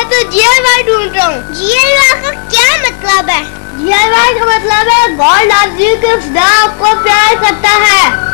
मैं तो GLY ढूंढ रहा हूँ। GLY का क्या मतलब है? GLY का मतलब है गॉड लव्स यू, कि खुदा आपको प्यार करता है।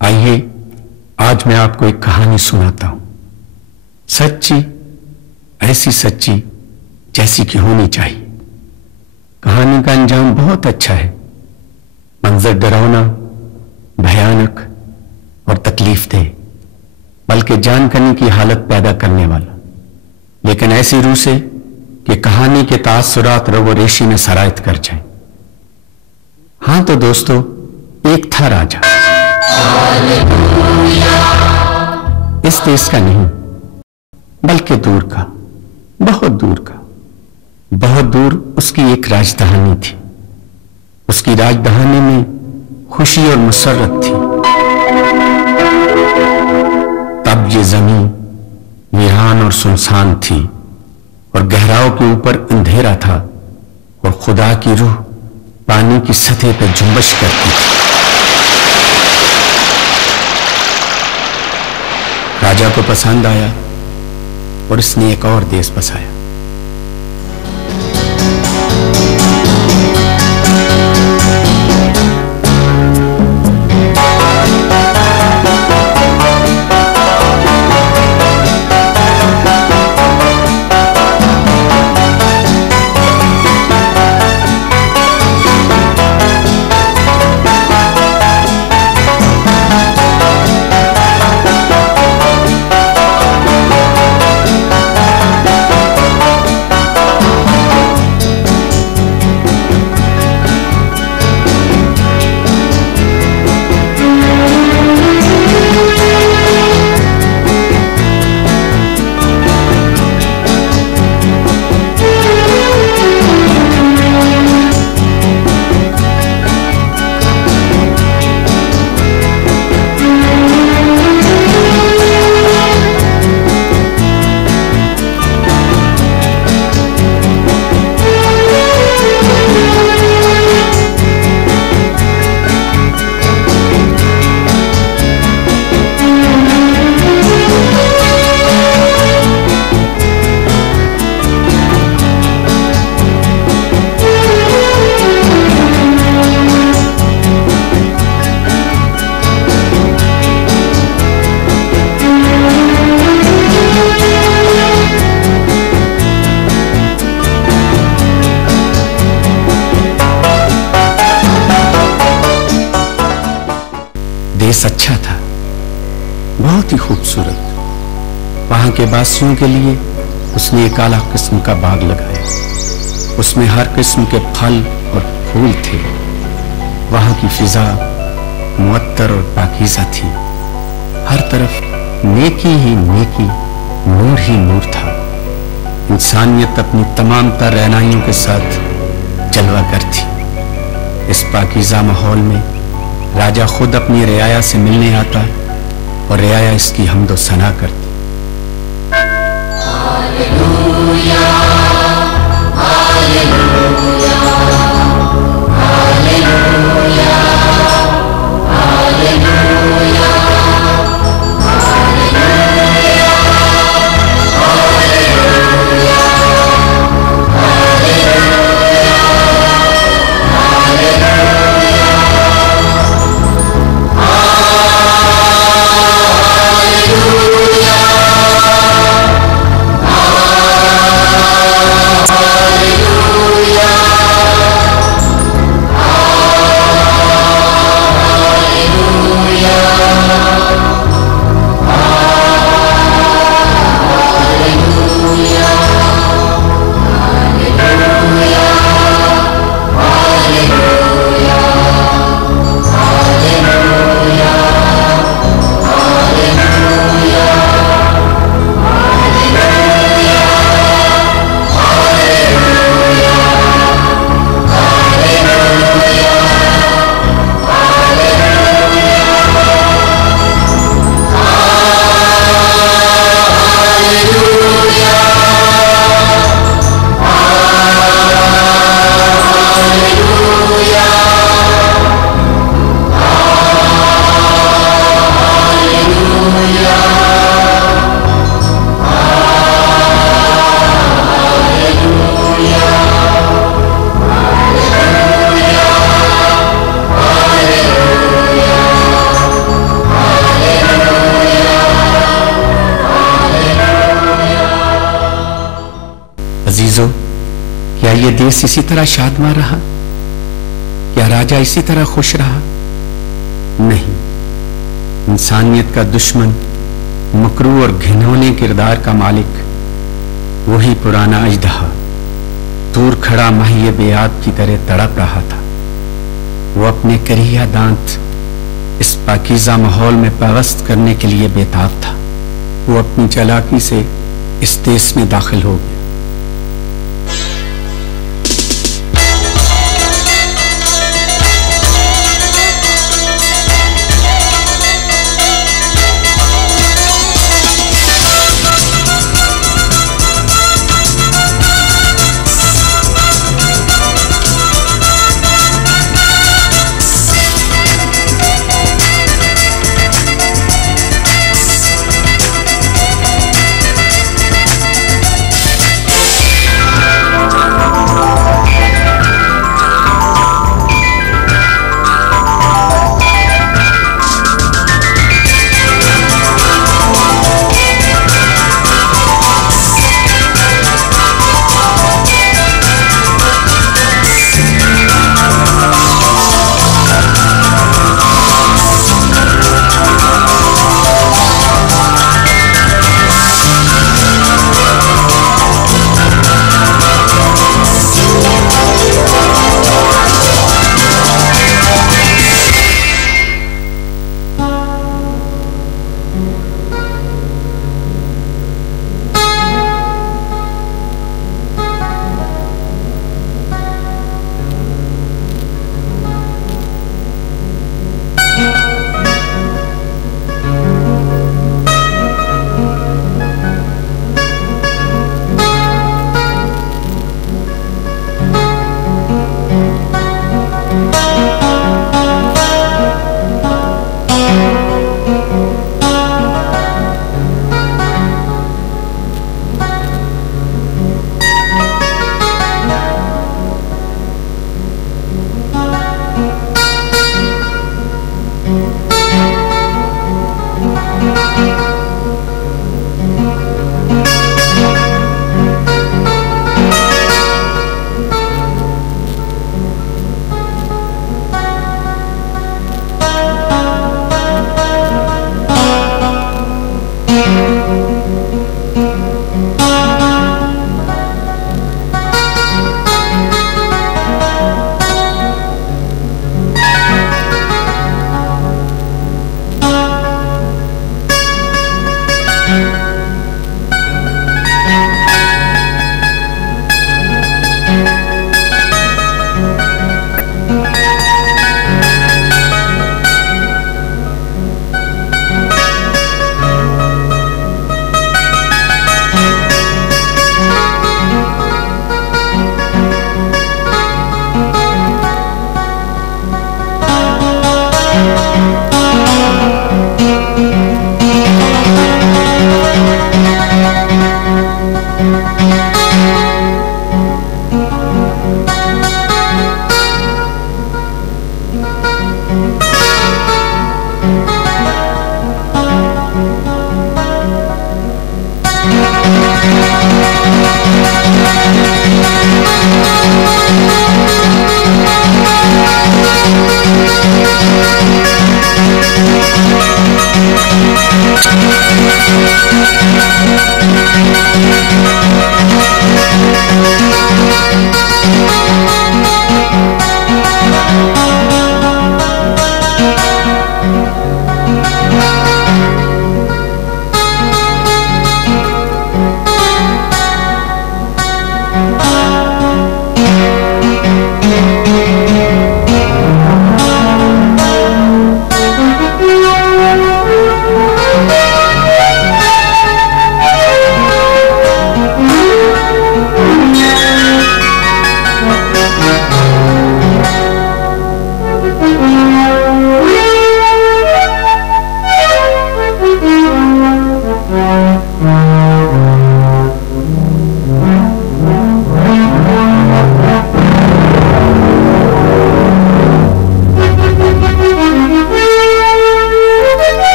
आइए आज मैं आपको एक कहानी सुनाता हूं, सच्ची, ऐसी सच्ची जैसी कि होनी चाहिए। कहानी का अंजाम बहुत अच्छा है, मंजर डरावना, भयानक और तकलीफदेह, बल्कि जान करने की हालत पैदा करने वाला, लेकिन ऐसी रूह से कि कहानी के तासुरात रवो रेशी में सरायत कर जाए। हां तो दोस्तों, एक था राजा, इस देश का नहीं बल्कि दूर का, बहुत दूर का, बहुत दूर उसकी एक राजधानी थी। उसकी राजधानी में खुशी और मुसर्रत थी। तब ये जमीन वीरान और सुनसान थी और गहराओं के ऊपर अंधेरा था और खुदा की रूह पानी की सतह पर जुम्बश करती थी। राजा को पसंद आया और उसने एक और देश बसाया। देश अच्छा था, बहुत ही खूबसूरत। वहां के वासियों के लिए उसने एक अलग किस्म का बाग लगाया। उसमें हर किस्म के फल और फूल थे। वहां की फिजा मुअत्तर और पाकीज़ा थी। हर तरफ नेकी ही नेकी, नूर ही नूर था। इंसानियत अपनी तमाम तर रहनाइयों के साथ जलवागर थी। इस पाकीज़ा माहौल में राजा खुद अपनी रियाया से मिलने आता और रियाया इसकी हम्दो सना करती। हालेलुया, हालेलुया, हालेलुया, हालेलुया, अजीजों, क्या ये देश इसी तरह शादमार रहा? क्या राजा इसी तरह खुश रहा? नहीं। इंसानियत का दुश्मन, मकरू और घिनौने किरदार का मालिक, वही पुराना अजदहा दूर खड़ा माहिए बेआब की तरह तड़प रहा था। वो अपने करिया दांत इस पाकीज़ा माहौल में पैवस्त करने के लिए बेताब था। वो अपनी चालाकी से इस देश में दाखिल हो गया।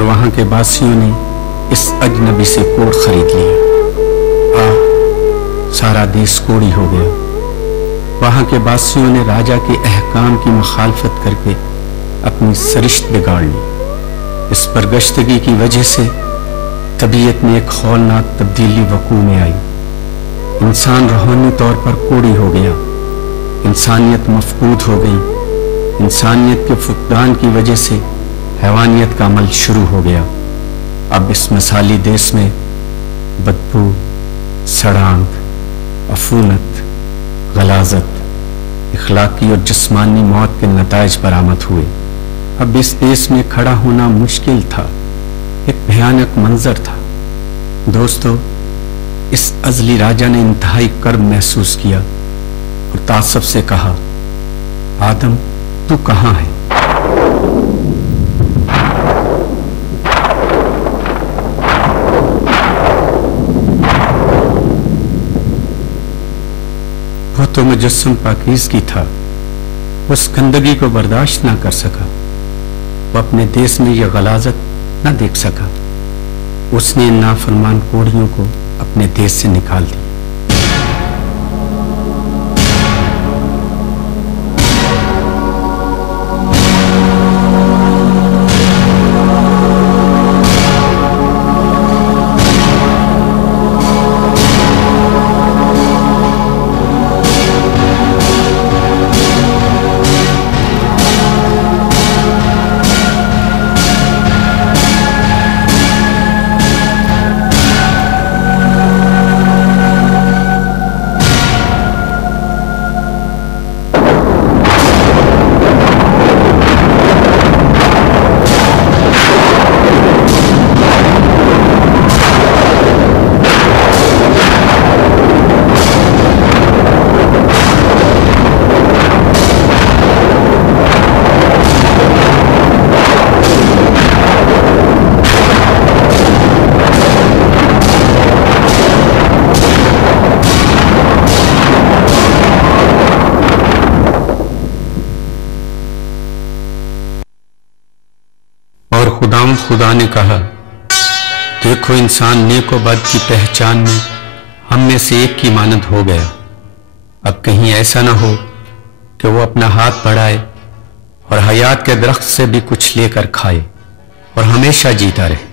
और वहां के बासियों ने इस अजनबी से कोड़ खरीद लिया। सारा देश कोड़ी हो गया। वहां के बासियों ने राजा के अहकाम की मुखालफत करके अपनी सरिश्त बिगाड़ ली। इस बरगश्तगी की वजह से तबीयत में एक खौलनाक तब्दीली वकू में आई। इंसान रूहानी तौर पर कोड़ी हो गया, इंसानियत मफकूद हो गई। इंसानियत के फुकदान की वजह से हैवानियत का अमल शुरू हो गया। अब इस मिसाली देश में बदबू, सड़ांग, अफूनत, गलाजत, इखलाकी और जिस्मानी मौत के नताइज बरामद हुए। अब इस देश में खड़ा होना मुश्किल था, एक भयानक मंजर था। दोस्तों, इस अजली राजा ने इंतहाई कर्ब महसूस किया और तासब से कहा, आदम तू कहां है? वो तो मुजस्सम पाकीज़गी था, उस गंदगी को बर्दाश्त ना कर सका। वो अपने देश में यह गलाजत ना देख सका। उसने इन नाफरमान कोड़ियों को अपने देश से निकाल दिया। खुदा ने कहा, देखो इंसान नेक व बद की पहचान में हम में से एक की मानद हो गया। अब कहीं ऐसा ना हो कि वो अपना हाथ बढ़ाए और हयात के दरख्त से भी कुछ लेकर खाए और हमेशा जीता रहे।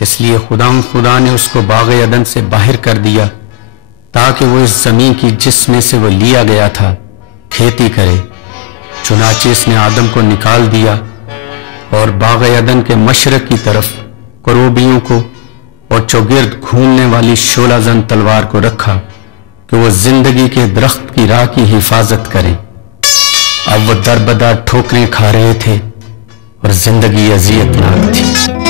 इसलिए खुदा ने उसको बाग़ अदन से बाहर कर दिया ताकि वो इस जमीन की जिसमें से वो लिया गया था खेती करे। चुनाचे इसने आदम को निकाल दिया और बाग़ अदन के मशरक की तरफ करोबियों को और चौगिर्द घूमने वाली शोला जन तलवार को रखा कि वो जिंदगी के दरख्त की राह की हिफाजत करें। अब वो दरबदर ठोकरें खा रहे थे और जिंदगी अजियतनाक थी।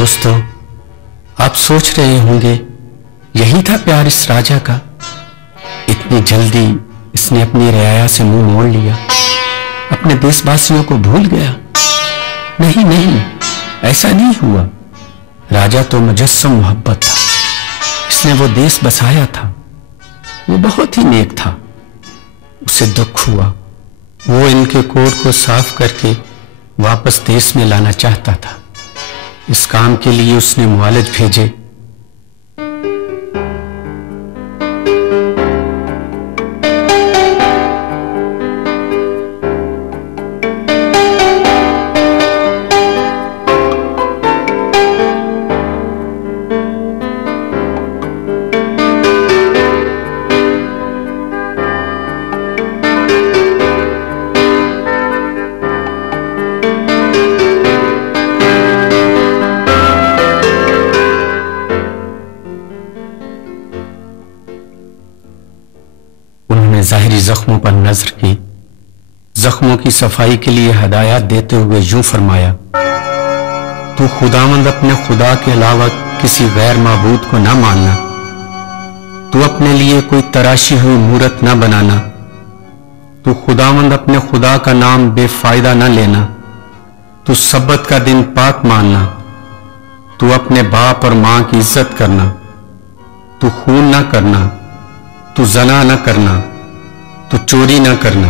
दोस्तों, आप सोच रहे होंगे यही था प्यार इस राजा का। इतनी जल्दी इसने अपनी रियाया से मुंह मोड़ लिया, अपने देशवासियों को भूल गया। नहीं नहीं, ऐसा नहीं हुआ। राजा तो मुजस्सम मोहब्बत था। इसने वो देश बसाया था, वो बहुत ही नेक था। उसे दुख हुआ, वो इनके कोड को साफ करके वापस देश में लाना चाहता था। इस काम के लिए उसने मुआलिज भेजे। जाहिरी जख्मों पर नजर की, जख्मों की सफाई के लिए हदायत देते हुए यूं फरमाया, तू खुदावंद अपने खुदा के अलावा किसी गैर माबूद को ना मानना। तू अपने लिए कोई तराशी हुई मूरत ना बनाना। तू खुदावंद अपने खुदा का नाम बेफायदा ना लेना। तू सब्बत का दिन पाक मानना। तू अपने बाप और मां की इज्जत करना। तू खून ना करना। तू जना ना करना। तू चोरी ना करना।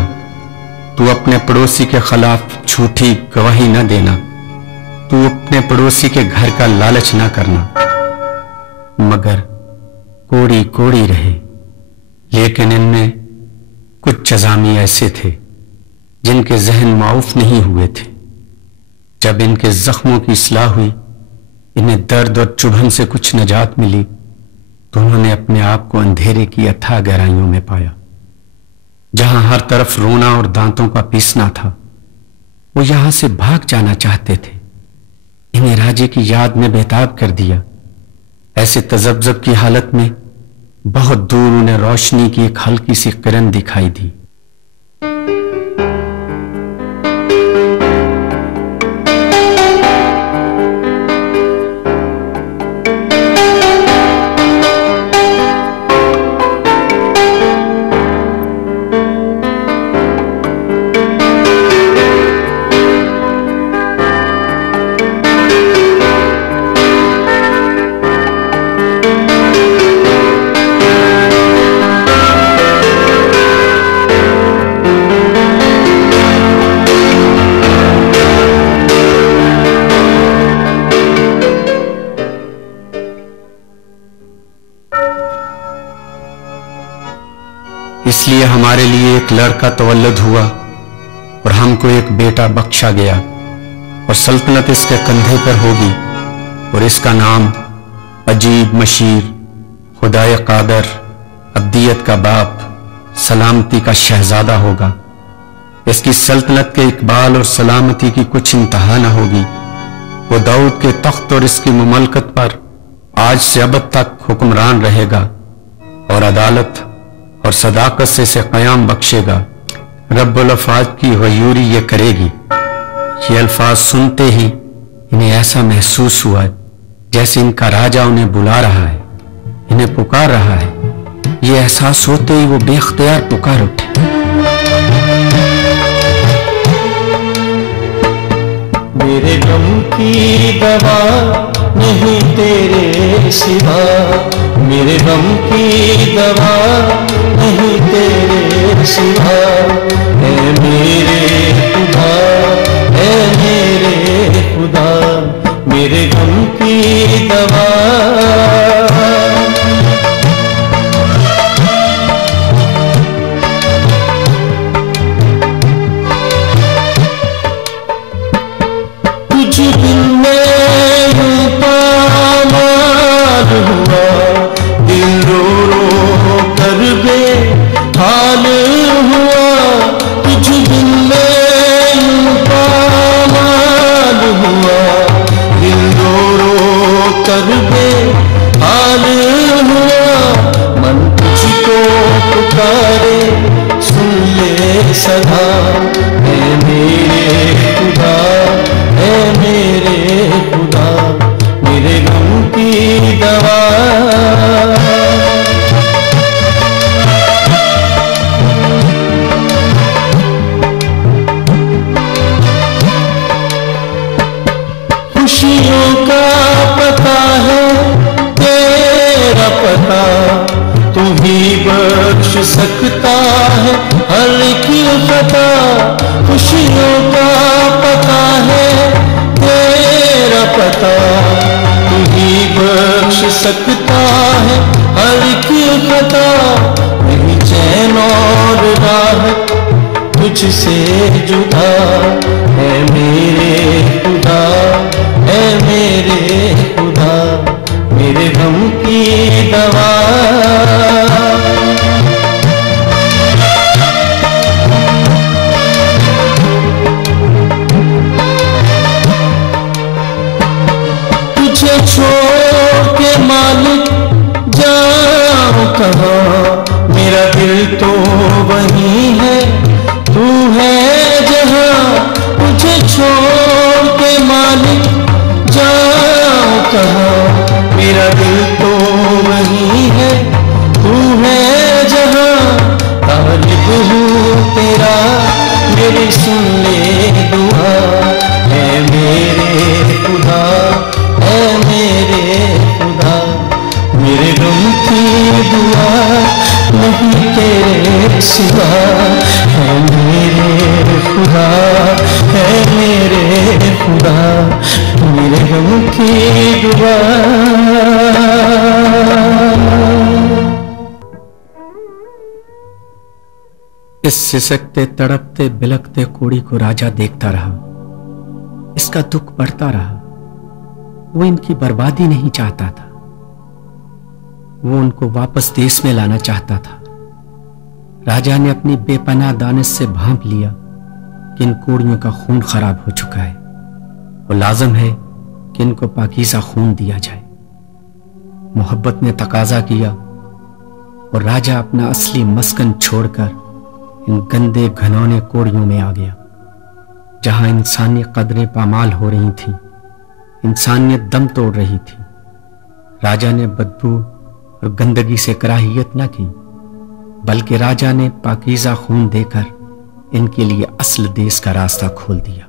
तू अपने पड़ोसी के खिलाफ झूठी गवाही ना देना। तू अपने पड़ोसी के घर का लालच ना करना। मगर कोड़ी कोड़ी रहे, लेकिन इनमें कुछ जजामी ऐसे थे जिनके जहन माऊफ नहीं हुए थे। जब इनके जख्मों की इस्लाह हुई, इन्हें दर्द और चुभन से कुछ निजात मिली, तो उन्होंने अपने आप को अंधेरे की अथाह गहराइयों में पाया। जहां हर तरफ रोना और दांतों का पीसना था, वो यहां से भाग जाना चाहते थे। इन्हें राजे की याद में बेताब कर दिया। ऐसे तजब्जब की हालत में बहुत दूर उन्हें रोशनी की एक हल्की सी किरण दिखाई दी। इसलिए हमारे लिए एक लड़का तवल्लुद हुआ और हमको एक बेटा बख्शा गया, और सल्तनत इसके कंधे पर होगी, और इसका नाम अजीब मशीर, खुदाए कादर, अब्दियत का बाप, सलामती का शहजादा होगा। इसकी सल्तनत के इकबाल और सलामती की कुछ इंतहा न होगी। वो दाऊद के तख्त और इसकी मुमलकत पर आज से अब तक हुक्मरान रहेगा, और अदालत और सदाकत से इसे क़याम बख्शेगा। रब्बुल अफ़ाज की गयूरी ये करेगी। ये अल्फाज सुनते ही इन्हें ऐसा महसूस हुआ जैसे इनका राजा उन्हें बुला रहा है, इन्हें पुकार रहा है। ये एहसास होते ही वो बेख्तियार पुकार उठे, मेरे गम की दवा नहीं तेरे सिवा, मेरे गम की दवा नहीं तेरे सिवा। ऐ मेरे खुदा, ऐ मेरे खुदा, मेरे गम की दवा। कुछ दिन में पामाल हुआ, दिल रो रो कर बेहाल हुआ। कुछ दिन में पामाल हुआ, दिल रो रो कर बख्श सकता है हर एक खता, खुशियों का पता है तेरा पता। तू ही बख्श सकता है हर एक खता, मेरी चैन और राहत तुझसे जुदा है मेरे खुदा, है मेरे खुदा, मेरे गम की दवा। तुझे छोड़ के मालिक जाऊं कहाँ, मेरा दिल तो वही है तू है जहाँ। तुझे छोड़ के मालिक जाऊं कहाँ, मेरा दिल तो वही है तू है जहाँ। तालिब हूँ तेरा मेरी सुन ले दुआ, है मेरे खुदा, है मेरे खुदा, मेरे गम की दुआ नहीं तेरे सिवा, है मेरे खुदा, है मेरे खुदा, मेरे गम की दुआ। इस सिसकते तड़पते बिलखते कोड़ी को राजा देखता रहा। इसका दुख बढ़ता रहा। वो इनकी बर्बादी नहीं चाहता था, वो उनको वापस देश में लाना चाहता था। राजा ने अपनी बेपनाह दानिश से भांप लिया कि इन कोड़ियों का खून खराब हो चुका है, वो लाजम है कि इनको पाकीज़ा खून दिया जाए। मोहब्बत ने तकाजा किया और राजा अपना असली मस्कन छोड़कर इन गंदे घनौने कोड़ियों में आ गया, जहां इंसानी कदरें पामाल हो रही थीं, इंसानियत दम तोड़ रही थी। राजा ने बदबू और गंदगी से कराहियत न की, बल्कि राजा ने पाकीज़ा खून देकर इनके लिए असल देश का रास्ता खोल दिया।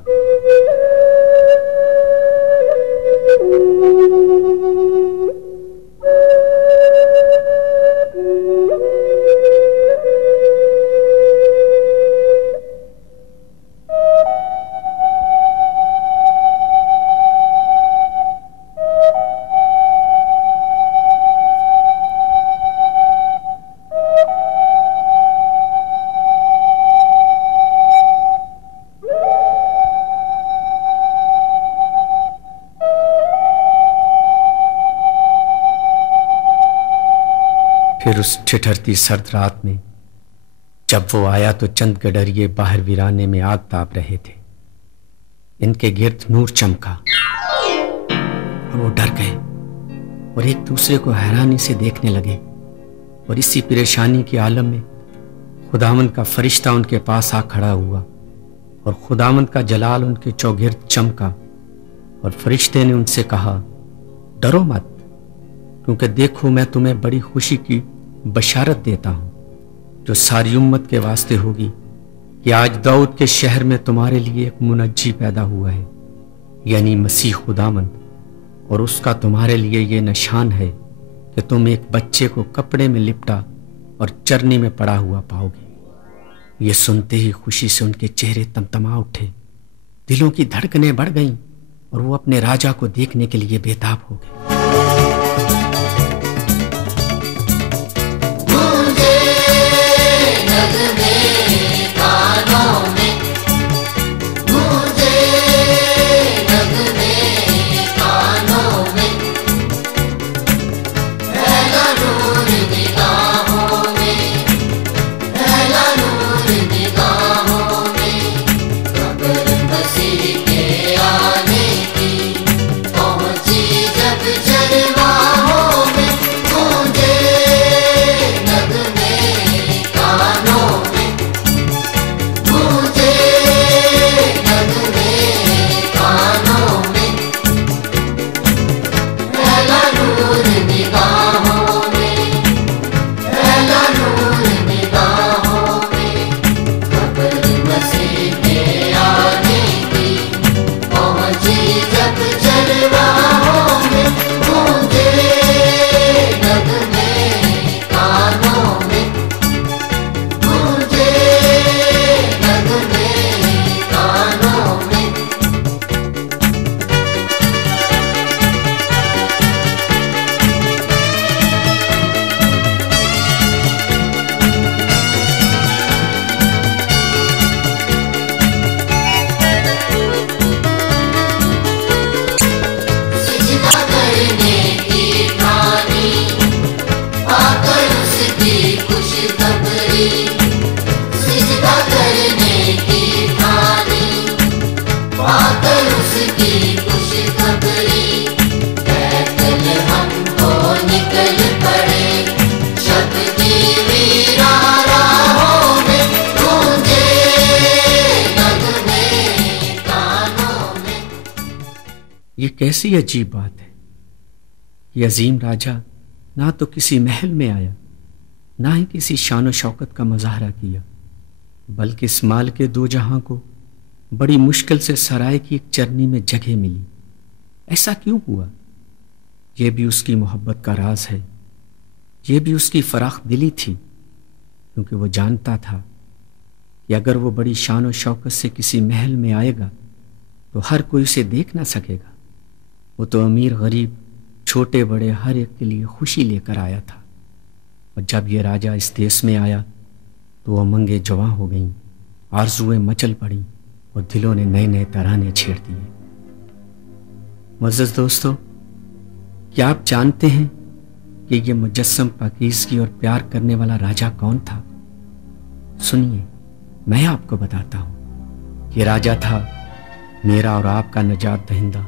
फिर उस ठिठुरती सर्द रात में जब वो आया तो चंद गडरिये बाहर वीराने में आग ताप रहे थे। इनके गिर्द नूर चमका और वो डर गए और एक दूसरे को हैरानी से देखने लगे। और इसी परेशानी के आलम में खुदावंद का फरिश्ता उनके पास आ खड़ा हुआ और खुदावंद का जलाल उनके चौगिर्द चमका और फरिश्ते ने उनसे कहा, डरो मत, क्योंकि देखो मैं तुम्हें बड़ी खुशी की बशारत देता हूं जो सारी उम्मत के वास्ते होगी कि आज दाऊद के शहर में तुम्हारे लिए एक मुनज्जी पैदा हुआ है, यानी मसीह खुदावंद। और उसका तुम्हारे लिए ये निशान है कि तुम एक बच्चे को कपड़े में लिपटा और चरनी में पड़ा हुआ पाओगे। ये सुनते ही खुशी से उनके चेहरे तमतमा उठे, दिलों की धड़कनें बढ़ गईं और वो अपने राजा को देखने के लिए बेताब हो गए। जब ये कैसी अजीब बात है। ये अजीम राजा ना तो किसी महल में आया, ना ही किसी शान और शौकत का मुजाहरा किया, बल्कि इस माल के दो जहां को बड़ी मुश्किल से सराय की एक चरनी में जगह मिली। ऐसा क्यों हुआ? यह भी उसकी मोहब्बत का राज है, यह भी उसकी फराख दिली थी, क्योंकि वो जानता था कि अगर वो बड़ी शान और शौकत से किसी महल में आएगा तो हर कोई उसे देख ना सकेगा। वो तो अमीर गरीब छोटे बड़े हर एक के लिए खुशी लेकर आया था। और जब ये राजा इस देश में आया तो उमंगें जवां हो गईं, आरज़ुएं मचल पड़ी और दिलों ने नए नए तराने छेड़ दिए। मुअज़्ज़ज़ दोस्तों, क्या आप जानते हैं कि ये मुजस्सम पाकीज़गी और प्यार करने वाला राजा कौन था? सुनिए, मैं आपको बताता हूं। ये राजा था मेरा और आपका नजात दहिंदा,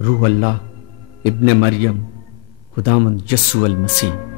रूह अल्लाह इब्ने मरियम खुदावंद यस्सु अल मसीह।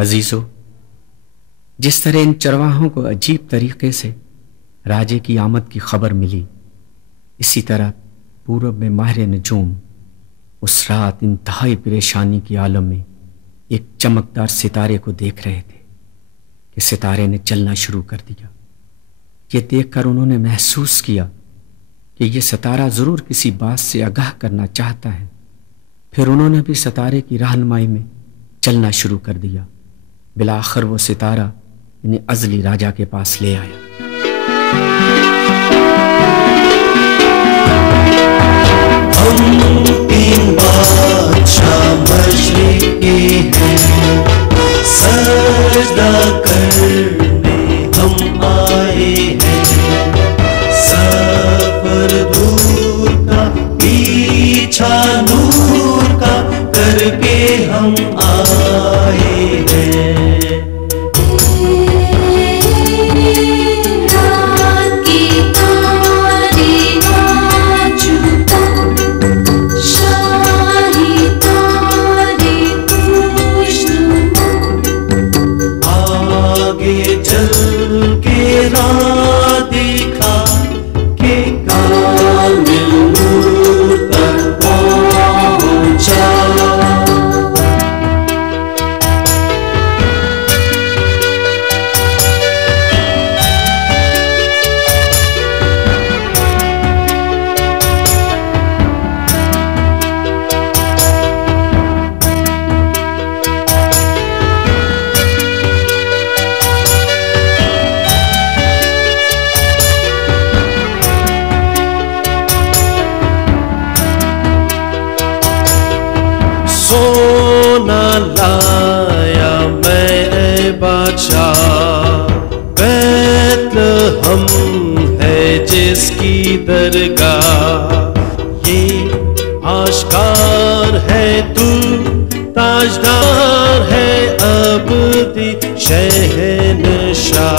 अजीजों, जिस तरह इन चरवाहों को अजीब तरीके से राजे की आमद की खबर मिली, इसी तरह पूरब में माहिर नजूम उस रात इंतहाई परेशानी की आलम में एक चमकदार सितारे को देख रहे थे कि सितारे ने चलना शुरू कर दिया। ये देखकर उन्होंने महसूस किया कि ये सितारा ज़रूर किसी बात से आगाह करना चाहता है। फिर उन्होंने भी सितारे की रहनुमाई में चलना शुरू कर दिया। बिलाखिर वो सितारा इन्हें अज़ली राजा के पास ले आया। हम तीन बादशाह मशरिकी हैं, सजदा करने हम आए हैं। सफर दूर का पीछा नूर का करके हम आए हैं। सोना लाया मैं बादशाह, बैतलहम है जिसकी दरगाह। ये आश्कार है तू ताजदार है अबदी शहंशाह।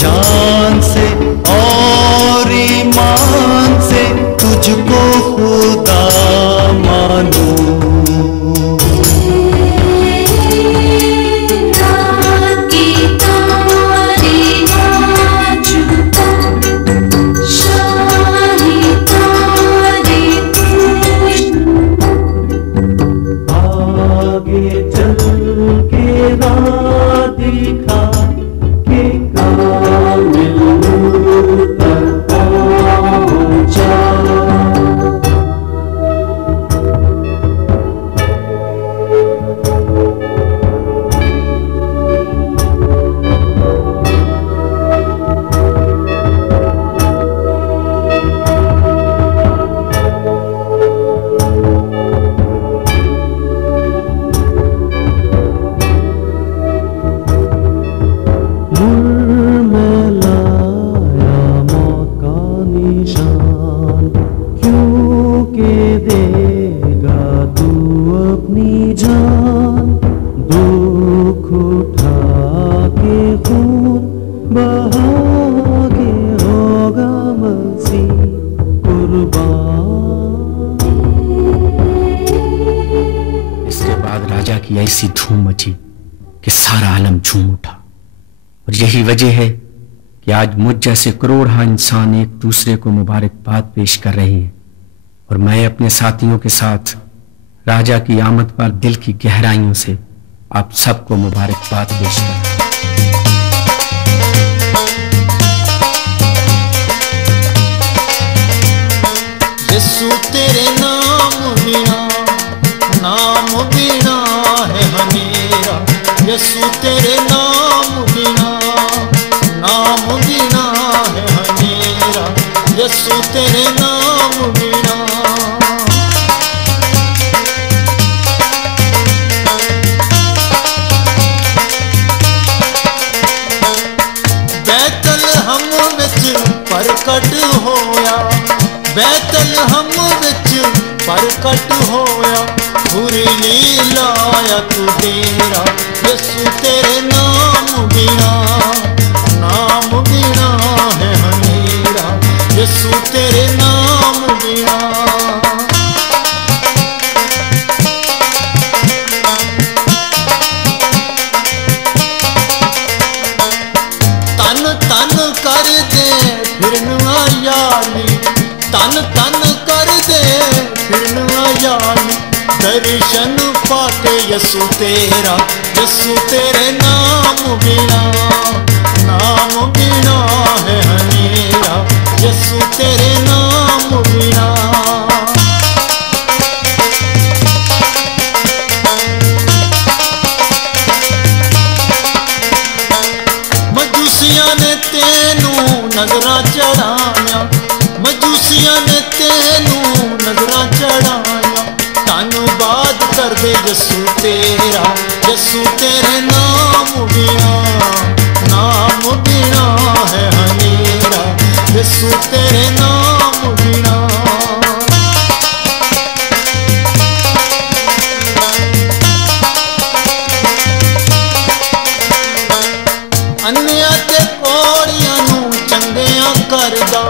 जान से और ईमान से तुझको खुदा मानूं। आगे चल के राह दिखा राजा की ऐसी धूम मची कि सारा आलम झूम उठा। और यही वजह है कि आज मुझ जैसे करोड़ों इंसान एक दूसरे को मुबारकबाद पेश कर रहे हैं। और मैं अपने साथियों के साथ राजा की आमद पर दिल की गहराइयों से आप सबको मुबारकबाद पेश करता हूं। यीशु तेरे नाम बिना है हमेरा। यीशु तेरे नाम बिना है हमेरा। यीशु तेरे नाम बिना। बैतलहम विच प्रकट होया। बैतलहम विच प्रकट होया। हुरली लाया तू डेरा यसु तेरे नाम बिना है हनेरा यसु तेरे नाम बिना। तन तन कर दे फिरन याली तन तन कर दे फिरन याली दर्शन पाके यसु तेरे नाम बिना है हनेरा यसु तेरे नाम बिना। मजूसियां ने तेनू नजरा चढ़ाया मजूसियां ने तेनू नजरा चढ़ाया धन्नवाद कर दे यसु तेरे नाम बिना है हनेरा यसु तेरे नाम बिना। अन्या ते कोड़ियां नू चंगियां करदा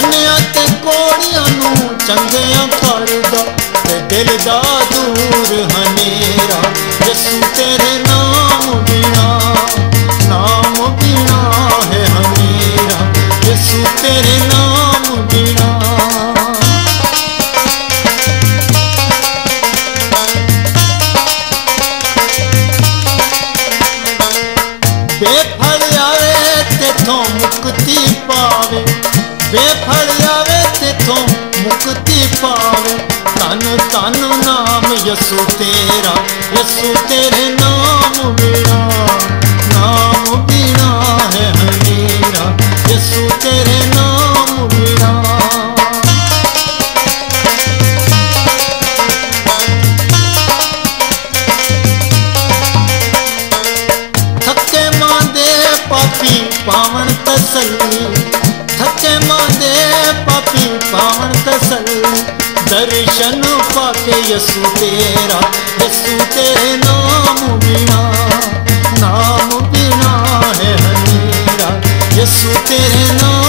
अन्या ते कोड़ियां नू चंगियां करदा ते दिल दा दूर हनेरा यसु तेरे नाम बिना है हनेरा यसु तेरे नाम बिना। बेफल आवे तेथों मुक्ति पावे बेफल आवे तेथों मुक्ति पावे तन तन नाम यसु तेरे नाम बिना है हनेरा यसु तेरे नाम बिना। थके मांदे पापी पावन तसल्ली थके मांदे पापी पावन तसल्ली दर्शन पाके यसु तेरे नाम बिना है हनेरा यसु तेरे नाम